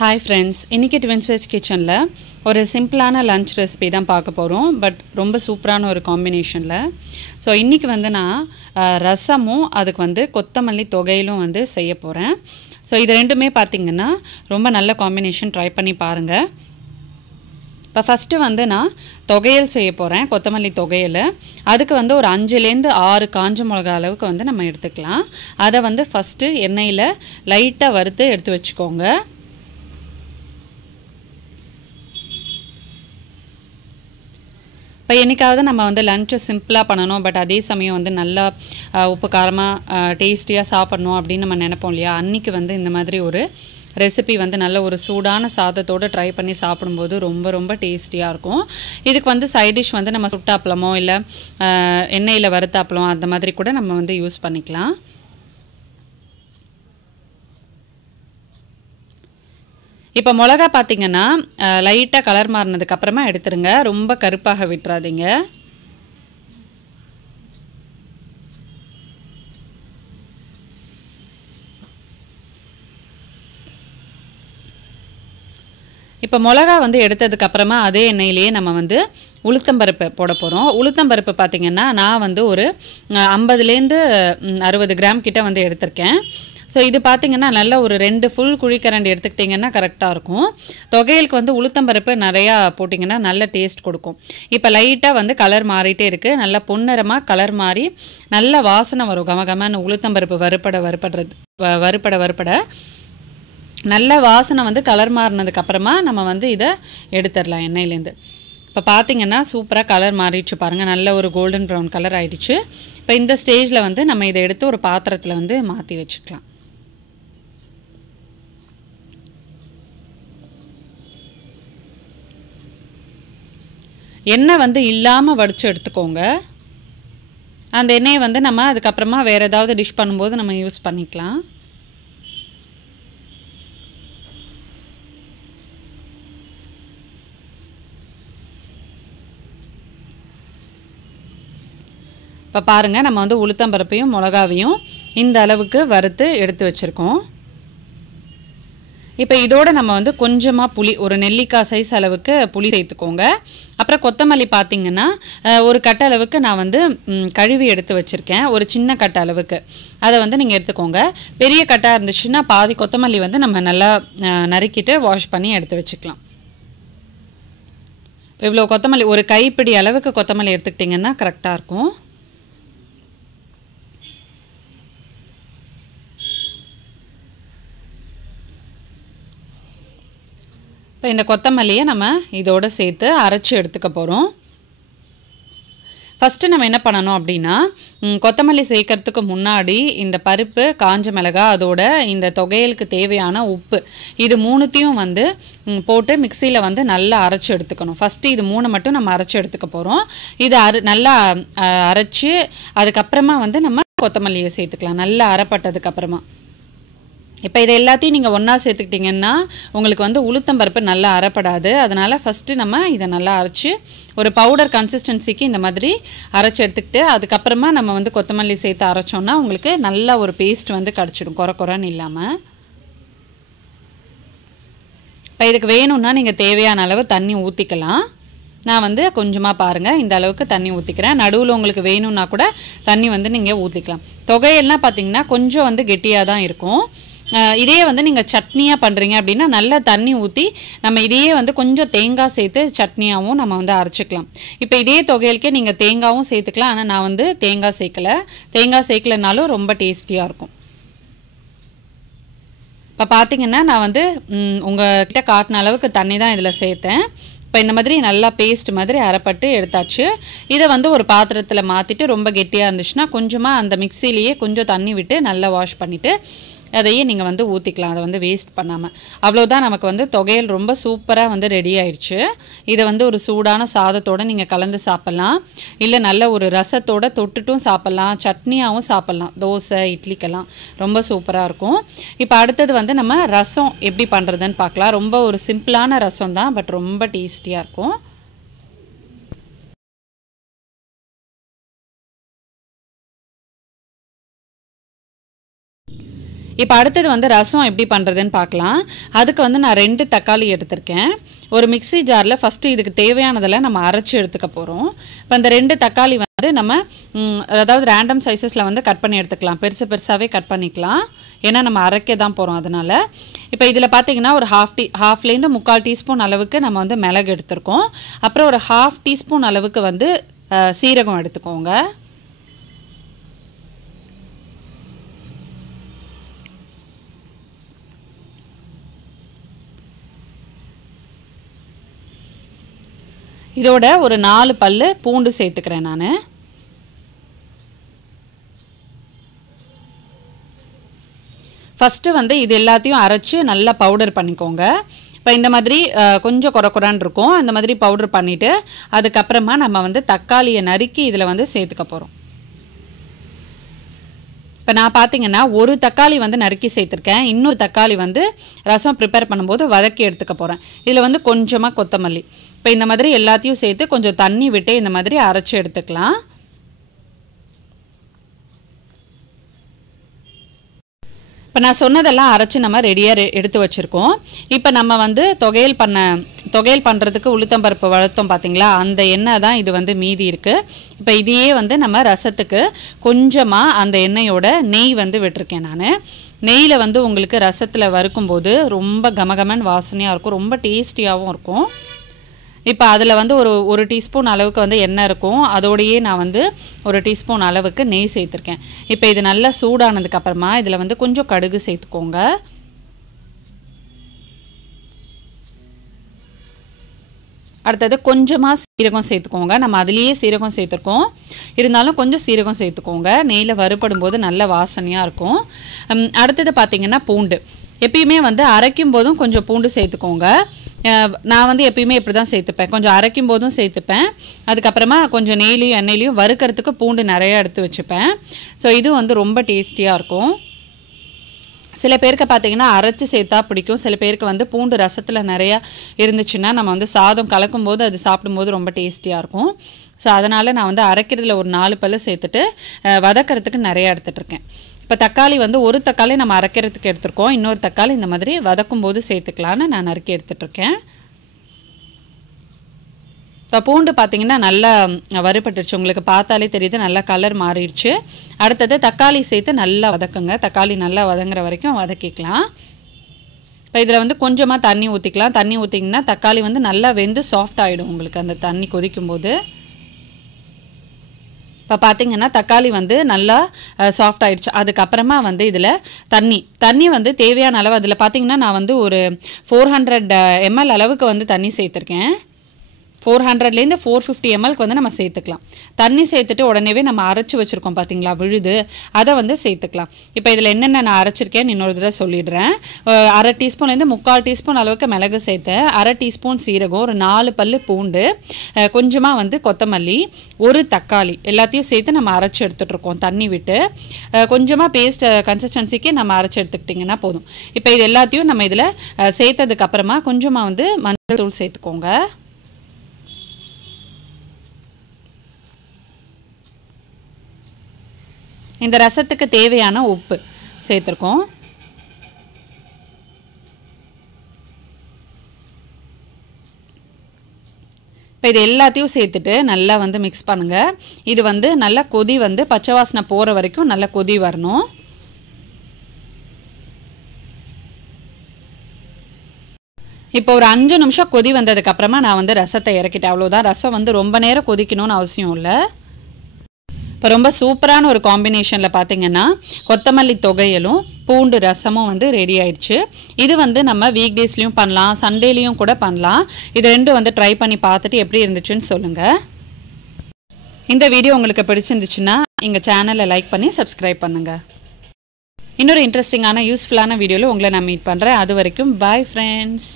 Hi friends, இன்னைக்கு twins veg கிச்சன்ல ஒரு சிம்பிளான லஞ்ச் ரெசிபி தான் பார்க்க போறோம். பட் ரொம்ப சூப்பரான ஒரு காம்பினேஷன்ல. ஸோ இன்னைக்கு வந்து நான் ரசமும் அதுக்கு வந்து கொத்தமல்லி தொகையிலும் வந்து செய்ய போறேன். ஸோ இது ரெண்டுமே பார்த்தீங்கன்னா ரொம்ப நல்ல காம்பினேஷன், ட்ரை பண்ணி பாருங்க. இப்போ ஃபஸ்ட்டு வந்து நான் தொகையல் செய்ய போகிறேன், கொத்தமல்லி தொகையல். அதுக்கு வந்து ஒரு 5லேருந்து 6 காஞ்ச மிளகா அளவுக்கு வந்து நம்ம எடுத்துக்கலாம். அதை வந்து ஃபஸ்ட்டு எண்ணெயில் லைட்டாக வறுத்து எடுத்து வச்சுக்கோங்க. இப்போ என்றைக்காவது நம்ம வந்து லஞ்சை சிம்பிளாக பண்ணணும், பட் அதே சமயம் வந்து நல்லா உப்பு காரமாக டேஸ்டியாக சாப்பிட்ணும் அப்படின்னு நம்ம நினைப்போம் இல்லையா. அன்றைக்கி வந்து இந்த மாதிரி ஒரு ரெசிபி வந்து நல்ல ஒரு சூடான சாதத்தோடு ட்ரை பண்ணி சாப்பிடும்போது ரொம்ப ரொம்ப டேஸ்டியாக இருக்கும். இதுக்கு வந்து சைட் டிஷ் வந்து நம்ம சுட்ட அப்பளமோ இல்லை எண்ணெயில் வறுத்த அப்பளம் அந்த மாதிரி கூட நம்ம வந்து யூஸ் பண்ணிக்கலாம். இப்போ மிளகா பார்த்தீங்கன்னா லைட்டாக கலர் மாறினதுக்கப்புறமா எடுத்துருங்க, ரொம்ப கருப்பாக விட்டுறாதீங்க. இப்போ மிளகா வந்து எடுத்ததுக்கப்புறமா அதே எண்ணெயிலேயே நம்ம வந்து உளுத்தம்பருப்பு போட போகிறோம். உளுத்தம்பருப்பு பார்த்திங்கன்னா நான் வந்து ஒரு 50லேருந்து 60 கிராம் கிட்ட வந்து எடுத்திருக்கேன். ஸோ இது பார்த்திங்கன்னா நல்ல ஒரு 2 ஃபுல் குழிக்கரண்டி எடுத்துக்கிட்டிங்கன்னா கரெக்டாக இருக்கும். தொகையலுக்கு வந்து உளுத்தம்பருப்பு நிறையா போட்டிங்கன்னா நல்ல டேஸ்ட் கொடுக்கும். இப்போ லைட்டாக வந்து கலர் மாறிட்டே இருக்குது, நல்லா பொன்னிறமாக கலர் மாறி நல்ல வாசனை வரும். கமகமான உளுத்தம்பருப்பு வறுப்பட நல்ல வாசனை வந்து கலர் மாறினதுக்கப்புறமா நம்ம வந்து இதை எடுத்துடலாம் எண்ணெயிலேருந்து. இப்போ பார்த்திங்கன்னா சூப்பராக கலர் மாறிடுச்சு பாருங்கள், நல்ல ஒரு கோல்டன் ப்ரௌன் கலர் ஆகிடுச்சு. இப்போ இந்த ஸ்டேஜில் வந்து நம்ம இதை எடுத்து ஒரு பாத்திரத்தில் வந்து மாற்றி வச்சுக்கலாம். எண்ணெய் வந்து இல்லாமல் வடித்து எடுத்துக்கோங்க. அந்த எண்ணெயை வந்து நம்ம அதுக்கப்புறமா வேறு ஏதாவது டிஷ் பண்ணும்போது நம்ம யூஸ் பண்ணிக்கலாம். இப்போ பாருங்கள், நம்ம வந்து உளுத்தம்பருப்பையும் மிளகாவையும் இந்த அளவுக்கு வறுத்து எடுத்து வச்சுருக்கோம். இப்போ இதோடு நம்ம வந்து கொஞ்சமாக புளி, ஒரு நெல்லிக்காய் சைஸ் அளவுக்கு புளி சேர்த்துக்கோங்க. அப்புறம் கொத்தமல்லி பார்த்திங்கன்னா ஒரு கட்ட அளவுக்கு நான் வந்து கழுவி எடுத்து வச்சுருக்கேன், ஒரு சின்ன கட்ட அளவுக்கு. அதை வந்து நீங்கள் எடுத்துக்கோங்க. பெரிய கட்டாக இருந்துச்சுன்னா பாதி கொத்தமல்லி வந்து நம்ம நல்லா நறுக்கிட்டு வாஷ் பண்ணி எடுத்து வச்சுக்கலாம். இப்போ இவ்வளோ கொத்தமல்லி, ஒரு கைப்பிடி அளவுக்கு கொத்தமல்லி எடுத்துக்கிட்டிங்கன்னா கரெக்டாக இருக்கும். இப்போ இந்த கொத்தமல்லியை நம்ம இதோடு சேர்த்து அரைச்சி எடுத்துக்க போகிறோம். ஃபஸ்ட்டு நம்ம என்ன பண்ணணும் அப்படின்னா, கொத்தமல்லி சேர்க்கறதுக்கு முன்னாடி இந்த பருப்பு, காஞ்ச மிளகாய், அதோட இந்த தொகையலுக்கு தேவையான உப்பு, இது மூணுத்தையும் வந்து போட்டு மிக்சியில் வந்து நல்லா அரைச்சி எடுத்துக்கணும். ஃபஸ்ட்டு இது 3 மட்டும் நம்ம அரைச்சி எடுத்துக்க போகிறோம். இது நல்லா அரைச்சி அதுக்கப்புறமா வந்து நம்ம கொத்தமல்லியை சேர்த்துக்கலாம், நல்லா அரைப்பட்டதுக்கப்புறமா. இப்போ இதை எல்லாத்தையும் நீங்கள் ஒன்றா சேர்த்துக்கிட்டிங்கன்னா உங்களுக்கு வந்து உளுத்தம்பருப்பு நல்லா அரைப்படாது. அதனால் ஃபஸ்ட்டு நம்ம இதை நல்லா அரைச்சி ஒரு பவுடர் கன்சிஸ்டன்சிக்கு இந்த மாதிரி அரைச்சி எடுத்துக்கிட்டு அதுக்கப்புறமா நம்ம வந்து கொத்தமல்லி சேர்த்து அரைச்சோன்னா உங்களுக்கு நல்ல ஒரு பேஸ்ட் வந்து கிடச்சிடும், குறைன்னு இல்லாமல். இப்போ இதுக்கு வேணும்னா நீங்கள் தேவையான அளவு தண்ணி ஊற்றிக்கலாம். நான் வந்து கொஞ்சமாக பாருங்கள் இந்த அளவுக்கு தண்ணி ஊற்றிக்கிறேன். நடுவில் உங்களுக்கு வேணும்னா கூட தண்ணி வந்து நீங்கள் ஊற்றிக்கலாம். தொகையெல்லாம் பார்த்திங்கன்னா கொஞ்சம் வந்து கெட்டியாக தான் இருக்கும். இதே வந்து நீங்கள் சட்னியாக பண்ணுறீங்க அப்படின்னா நல்லா தண்ணி ஊற்றி நம்ம இதையே வந்து கொஞ்சம் தேங்காய் சேர்த்து சட்னியாகவும் நம்ம வந்து அரைச்சிக்கலாம். இப்போ இதே தொகையலுக்கே நீங்கள் தேங்காயும் சேர்த்துக்கலாம், ஆனால் நான் வந்து தேங்காய் சேர்க்கலனாலும் ரொம்ப டேஸ்டியாக இருக்கும். இப்போ பார்த்திங்கன்னா நான் வந்து உங்கள்கிட்ட காட்டின அளவுக்கு தண்ணி தான் இதில் சேர்த்தேன். இப்போ இந்த மாதிரி நல்லா பேஸ்ட் மாதிரி அரைப்பட்டு எடுத்தாச்சு. இதை வந்து ஒரு பாத்திரத்தில் மாற்றிட்டு, ரொம்ப கெட்டியாக இருந்துச்சுன்னா கொஞ்சமாக அந்த மிக்சிலேயே கொஞ்சம் தண்ணி விட்டு நல்லா வாஷ் பண்ணிவிட்டு அதையே நீங்கள் வந்து ஊற்றிக்கலாம், அதை வந்து வேஸ்ட் பண்ணாமல். அவ்வளோதான், நமக்கு வந்து தொகையல் ரொம்ப சூப்பராக வந்து ரெடி ஆயிடுச்சு. இதை வந்து ஒரு சூடான சாதத்தோடு நீங்கள் கலந்து சாப்பிட்லாம், இல்லை நல்ல ஒரு ரசத்தோடு தொட்டுட்டும் சாப்பிட்லாம், சட்னியாகவும் சாப்பிட்லாம், தோசை இட்லிக்கெல்லாம் ரொம்ப சூப்பராக இருக்கும். இப்போ அடுத்தது வந்து நம்ம ரசம் எப்படி பண்ணுறதுன்னு பார்க்கலாம். ரொம்ப ஒரு சிம்பிளான ரசம் தான், பட் ரொம்ப டேஸ்டியாக இருக்கும். இப்போ அடுத்தது வந்து ரசம் எப்படி பண்ணுறதுன்னு பார்க்கலாம். அதுக்கு வந்து நான் 2 தக்காளி எடுத்திருக்கேன். ஒரு மிக்ஸி ஜாரில் ஃபஸ்ட்டு இதுக்கு தேவையானதெல்லாம் நம்ம அரைச்சி எடுத்துக்க போகிறோம். இப்போ அந்த 2 தக்காளி வந்து நம்ம அதாவது ரேண்டம் சைஸஸில் வந்து கட் பண்ணி எடுத்துக்கலாம். பெருசாகவே கட் பண்ணிக்கலாம். ஏன்னா நம்ம அரைக்க தான் போகிறோம் அதனால். இப்போ இதில் பார்த்தீங்கன்னா ஒரு ஹாஃப்லேருந்து 3/4 டீஸ்பூன் அளவுக்கு நம்ம வந்து மிளகு எடுத்துருக்கோம். அப்புறம் ஒரு 1/2 டீஸ்பூன் அளவுக்கு வந்து சீரகம் எடுத்துக்கோங்க. இதோட ஒரு 4 பல்லு பூண்டு சேர்த்துக்கிறேன் நான். ஃபஸ்ட்டு வந்து இது எல்லாத்தையும் அரைச்சி நல்லா பவுடர் பண்ணிக்கோங்க. இப்போ இந்த மாதிரி கொஞ்சம் கொரன்னு இருக்கும். இந்த மாதிரி பவுடர் பண்ணிவிட்டு அதுக்கப்புறமா நம்ம வந்து தக்காளியை நறுக்கி இதில் வந்து சேர்த்துக்க போகிறோம். இப்போ நான் பார்த்தீங்கன்னா ஒரு தக்காளி வந்து நறுக்கி சேர்த்துருக்கேன். இன்னொரு தக்காளி வந்து ரசம் ப்ரிப்பேர் பண்ணும்போது வதக்கி எடுத்துக்க போகிறேன். இதில் வந்து கொஞ்சமாக கொத்தமல்லி. இப்போ இந்த மாதிரி எல்லாத்தையும் சேர்த்து கொஞ்சம் தண்ணி விட்டு இந்த மாதிரி அரைச்சி எடுத்துக்கலாம். இப்போ நான் சொன்னதெல்லாம் அரைச்சி நம்ம ரெடியாக எடுத்து வச்சுருக்கோம். இப்போ நம்ம வந்து தொகையல் பண்ணுறதுக்கு உளுத்தம்பருப்பு வளர்த்தோம் பார்த்தீங்களா, அந்த எண்ணெய் தான் இது வந்து மீதி இருக்குது. இப்போ இதையே வந்து நம்ம ரசத்துக்கு கொஞ்சமாக அந்த எண்ணெயோட நெய் வந்து விட்டுருக்கேன் நான். நெய்யில் வந்து உங்களுக்கு ரசத்தில் வறுக்கும்போது ரொம்ப கமகமன் வாசனையாக இருக்கும், ரொம்ப டேஸ்டியாகவும் இருக்கும். இப்போ அதில் வந்து ஒரு டீஸ்பூன் அளவுக்கு வந்து எண்ணெய் இருக்கும். அதோடையே நான் வந்து ஒரு டீஸ்பூன் அளவுக்கு நெய் சேர்த்துருக்கேன். இப்போ இது நல்லா சூடானதுக்கப்புறமா இதில் வந்து கொஞ்சம் கடுகு சேர்த்துக்கோங்க. அடுத்தது கொஞ்சமாக சீரகம் சேர்த்துக்கோங்க. நம்ம அதுலேயே சீரகம் சேர்த்துருக்கோம், இருந்தாலும் கொஞ்சம் சீரகம் சேர்த்துக்கோங்க. நெய்யில் வறுபடும் போது நல்ல வாசனையாக இருக்கும். அடுத்தது பார்த்திங்கன்னா பூண்டு. எப்பயுமே வந்து அரைக்கும் போதும் கொஞ்சம் பூண்டு சேர்த்துக்கோங்க. நான் வந்து எப்பயுமே இப்படி தான் சேர்த்துப்பேன். கொஞ்சம் அரைக்கும் போதும் சேர்த்துப்பேன். அதுக்கப்புறமா கொஞ்சம் நெய்லையும் எண்ணெயிலையும் வறுக்கிறதுக்கு பூண்டு நிறையா எடுத்து வச்சுப்பேன். ஸோ இது வந்து ரொம்ப டேஸ்டியாக இருக்கும். சில பேருக்கு பார்த்திங்கன்னா அரைச்சி சேர்த்தா பிடிக்கும். சில பேருக்கு வந்து பூண்டு ரசத்தில் நிறையா இருந்துச்சுன்னா நம்ம வந்து சாதம் கலக்கும்போது அது சாப்பிடும்போது ரொம்ப டேஸ்டியாக இருக்கும். ஸோ அதனால் நான் வந்து அரைக்கிறதுல ஒரு 4 பல்லு சேர்த்துட்டு வதக்கிறதுக்கு நிறையா எடுத்துகிட்ருக்கேன். இப்போ தக்காளி வந்து ஒரு தக்காளி நம்ம அரைக்கிறதுக்கு எடுத்துருக்கோம். இன்னொரு தக்காளி இந்த மாதிரி வதக்கும் போது சேர்த்துக்கலான்னு நான் நறுக்கி எடுத்துகிட்ருக்கேன். இப்போ பூண்டு பார்த்திங்கன்னா நல்லா வறுபட்டுருச்சு. உங்களுக்கு பார்த்தாலே தெரியுது, நல்லா கலர் மாறிடுச்சு. அடுத்தது தக்காளி சேர்த்து நல்லா வதக்குங்க. தக்காளி நல்லா வதங்குற வரைக்கும் வதக்கிக்கலாம். இப்போ இதில் வந்து கொஞ்சமாக தண்ணி ஊற்றிக்கலாம். தண்ணி ஊற்றிங்கன்னா தக்காளி வந்து நல்லா வெந்து சாஃப்ட் ஆகிடும் உங்களுக்கு அந்த தண்ணி கொதிக்கும்போது. இப்போ பார்த்திங்கன்னா தக்காளி வந்து நல்லா சாஃப்ட் ஆகிடுச்சு. அதுக்கப்புறமா வந்து இதில் தண்ணி வந்து தேவையான அளவு அதில் பார்த்திங்கன்னா நான் வந்து ஒரு 400 ml அளவுக்கு வந்து தண்ணி சேர்த்துருக்கேன். 400லேருந்து 450 mlக்கு வந்து நம்ம சேர்த்துக்கலாம். தண்ணி சேர்த்துட்டு உடனேவே நம்ம அரைச்சி வச்சுருக்கோம் பார்த்தீங்களா விழுது, அதை வந்து சேர்த்துக்கலாம். இப்போ இதில் என்னென்ன நான் அரைச்சிருக்கேன்னு இன்னொரு தடவை சொல்லிடுறேன். 1/2 டீஸ்பூன்லேருந்து 3/4 டீஸ்பூன் அளவுக்கு மிளகு சேர்த்தேன். 1/2 டீஸ்பூன் சீரகம், ஒரு 4 பல்லு பூண்டு, கொஞ்சமாக வந்து கொத்தமல்லி, ஒரு தக்காளி, எல்லாத்தையும் சேர்த்து நம்ம அரைச்சி எடுத்துகிட்ருக்கோம் தண்ணி விட்டு. கொஞ்சமாக பேஸ்ட் கன்சிஸ்டன்சிக்கு நம்ம அரைச்சி எடுத்துக்கிட்டிங்கன்னா போதும். இப்போ இது எல்லாத்தையும் நம்ம இதில் சேர்த்ததுக்கப்புறமா கொஞ்சமாக வந்து மஞ்சள் தூள் சேர்த்துக்கோங்க. இந்த ரசத்துக்கு தேவையான உப்பு சேர்த்துருக்கோம். இப்போ இது எல்லாத்தையும் சேர்த்துட்டு நல்லா வந்து மிக்ஸ் பண்ணுங்கள். இது வந்து நல்லா கொதி வந்து பச்சை வாசனை போகிற வரைக்கும் நல்லா கொதி வரணும். இப்போ ஒரு 5 நிமிஷம் கொதி வந்ததுக்கப்புறமா நான் வந்து ரசத்தை இறக்கிட்டேன். அவ்வளோதான். ரசம் வந்து ரொம்ப நேரம் கொதிக்கணும்னு அவசியம் இல்லை. இப்போ ரொம்ப சூப்பரான ஒரு காம்பினேஷனில் பார்த்திங்கன்னா கொத்தமல்லி தொகையலும் பூண்டு ரசமும் வந்து ரெடி ஆயிடுச்சு. இது வந்து நம்ம வீக் டேஸ்லேயும் பண்ணலாம், சண்டேலேயும் கூட பண்ணலாம். இது ரெண்டும் வந்து ட்ரை பண்ணி பார்த்துட்டு எப்படி இருந்துச்சுன்னு சொல்லுங்கள். இந்த வீடியோ உங்களுக்கு பிடிச்சிருந்துச்சுன்னா எங்கள் சேனலை லைக் பண்ணி சப்ஸ்கிரைப் பண்ணுங்கள். இன்னொரு இன்ட்ரெஸ்டிங்கான யூஸ்ஃபுல்லான வீடியோவில் உங்களை நான் மீட் பண்ணுறேன். அது வரைக்கும் பாய் ஃப்ரெண்ட்ஸ்.